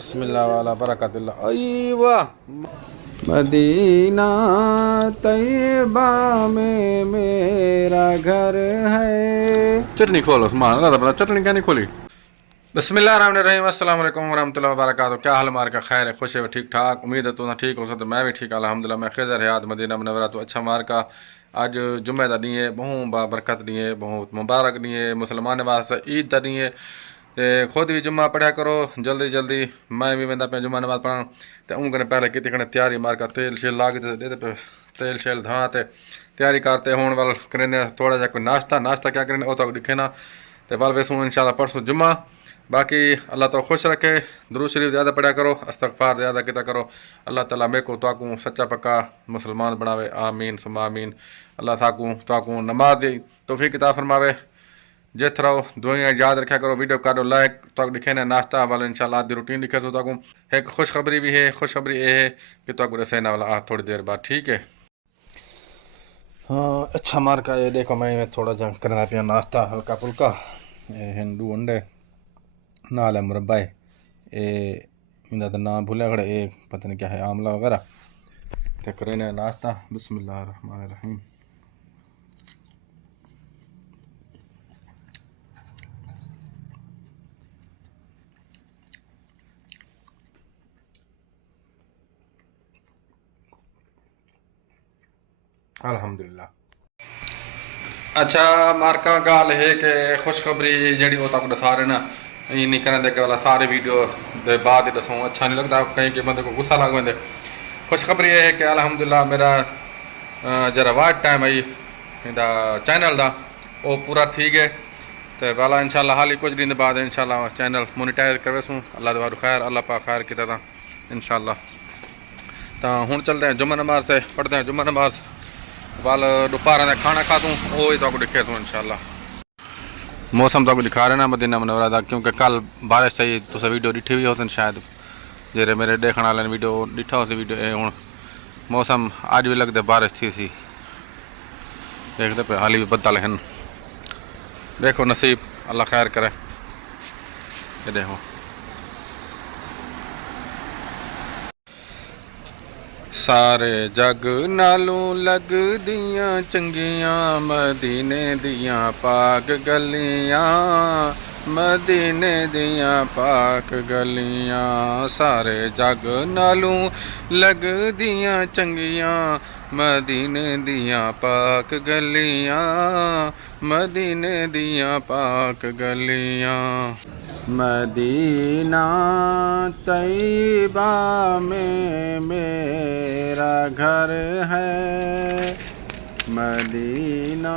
बिस्मिल्लाह वाला बरकतुल्लाह। अई वाह, मदीना तैयबा में मेरा घर है। चटनी खोलो सुभान अल्लाह, चटनी क्या नहीं खोली। बिस्मिल्लाहिर्रहमानिर्रहीम, अस्सलाम वालेकुम वरहमतुल्लाहि वबरकातुहू। क्या हाल मार का खैर है, खुश है, ठीक ठाक। उम्मीद है तुम ठीक हो सकते, मैं भी ठीक अल्हम्दुलिल्लाह। मैं खैर हयात मदीना मुनव्वरा तो अच्छा मार का। अज जुम्मे का डी है, बहुत बरकत डी है, बहुत मुबारक डी है मुसलमान वास्ते, ईद का डी है। ते खुद भी जुम्मा पढ़िया करो जल्दी जल्दी। मैं भी वेंदा पे जुम्मा नमाज पढ़न, तो उन कने पहले कितनी कने तैयारी मार का तेल शेल ला के दे पे तेल शेल धा ते तैयारी करते होने वाल करें थोड़ा जा कोई नाश्ता क्या करें वो तो दिखे ना। तो वाल वैसू इंशाल्लाह परसों जुम्मा। बाकी अल्लाह तो खुश रखे। दुरूद शरीफ ज़्यादा पढ़ा करो, इस्तग़फ़ार ज़्यादा किया करो। अल्लाह ताला मेरे को ताकू सच्चा पक्का मुसलमान बनावे, आमीन सुमा आमीन। अल्लाह साकू ताकू नमाज दी तौफीक अता फरमावे। जित रहो दुआएं याद रखा करो, वीडियो करो लाइक तो दिखे ना नाश्ता वाला इंशाल्लाह आदि रूटीन दिखे तो ताकू एक खुशखबरी भी है। खुशखबरी ये है कि ताकू रसेना वाला आ थोड़ी देर बाद, ठीक है। हाँ अच्छा मार का ये देखो, मैं थोड़ा जा करना पिया नाश्ता हल्का फुल्का। हिंदू अंडे नाल है मुरब्बा है, ये इनका तो नाम भूलिया खड़े, ये पता नहीं क्या है, आमला वगैरह। तो करें नाश्ता। बिस्मिल्लाहिर्रहमानिर्रहीम। अल्हम्दुलिल्लाह। अच्छा मार्का गाल है कि खुशखबरी जी वो तक दसा रहे ना, ये नहीं करें कि वाला सारे वीडियो दे बाद ही दसूँ, अच्छा नहीं लगता कहीं के बंदे को गुस्सा लग वेंदे। खुशखबरी ये है कि अल्हम्दुलिल्लाह मेरा जरा वाच टाइम आई इंदा चैनल दा वो पूरा थी गए। तो वाला इंशाल्लाह हाल ही कुछ दिन बाद इंशाल्लाह चैनल मोनेटाइज करवेसूँ। अल्लाह दवारू खैर, अल्लाह पा खैर किता था इंशाल्लाह। तो हुण चलते हैं जुम्मा नमाज से, पढ़ते हैं जुम्मा नमाज वाल दोपहर का खाना खा दूँ वो ही तो दिखे तूँ इंशाल्लाह। मौसम तो दिखा रहे ना मदीना मुनव्वरा दा, क्योंकि कल बारिश आई तुस वीडियो डिठी भी होती शायद, जेरे मेरे देखने वाले ने वीडियो डिठा हो वीडियो। हूँ मौसम अज भी लगते बारिश थी सी, देखते पे हाली भी बदल हैं। देखो नसीब अल्लाह खैर करे। ये देखो सारे जग नालों लग दियां चंगियां मदीने दियां पाक गलियां, मदीने दियां पाक गलियां। सारे जग नालों लग दियां चंगियां मदीने दियां पाक गलियां, मदीने दियां पाक गलियां। मदीना तैयबा में मेरा घर है। मदीना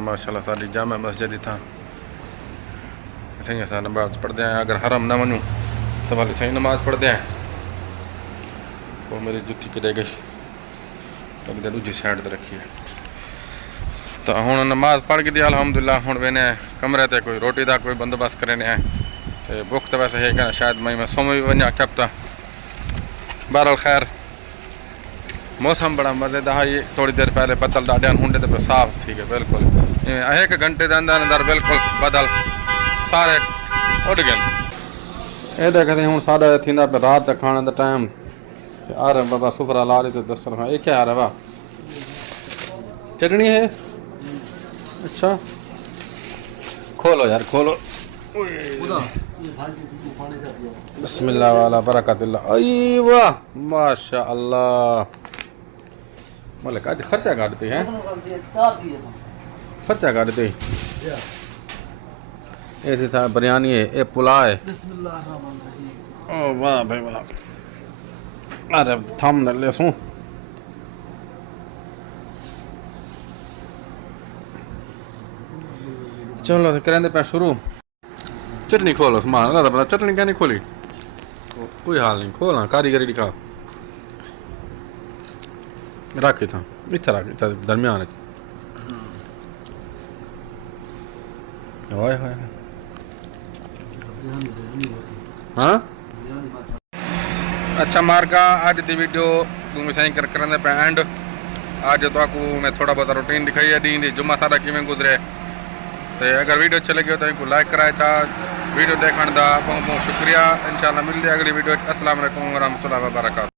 माशाल्लाह सारी जामा मस्जिद था, इतनी असां नमाज पढ़ते हैं। अगर हरम न वनूँ तो वाले इतनी नमाज पढ़ते हैं। तो मेरी जुत्ती किधे गई, लगता दूजी साइड पर रखी है। तो हूँ नमाज पढ़ के दी अल्हम्दुलिल्लाह। हूँ वेने कमरे ते कोई रोटी का कोई बंदोबस्त करें है। तो भुख तो वैसे है कि शायद मैं सोम भी वजा क्या पता। बहरहाल खैर मौसम बड़ा मज़ेदार है। थोड़ी देर पहले बदल डाढ़िया होंगे तो साफ थी गए बिल्कुल, एक घंटे के अंदर अंदर बिल्कुल बदल सारे उड़ गए। ये देखते हूँ साढ़े थी रात का खाने का टाइम। आ रहे बाबा सुफरा ला रही तो दस रहा ये क्या आ रहा वाह चटनी है। अच्छा खोलो यार खोलो। बिस्मिल्लाह वाला बरकतुल्लाह। अई वाह माशा अल्लाह, मतलब का खर्चा काटते हैं, खर्चा काटते। ऐसे था बिरयानी है, ये पुलाव है। ओ वाह भाई वाह। अरे थम न ले सूं। चलो तो करें पे शुरू। चटनी खोलो समान अल्लाह पता, चटनी क्या नहीं खोली, कोई हाल नहीं खोलना, कारीगरी दिखा रखी था इतना रख दरमियान। हाँ अच्छा मार्का अज की वीडियो सही करें पे एंड। अज तो मैं थोड़ा बहुत रूटीन दिखाई है दी जुम्मा सारा किमें गुजरे। तो अगर वीडियो अच्छी लगी हो तो इनको लाइक कराए चा वीडियो देखने का बहुत बहुत शुक्रिया। इंशाल्लाह मिलते अगली वीडियो। अस्सलाम वालेकुम व रहमतुल्लाहि व बरकातहू।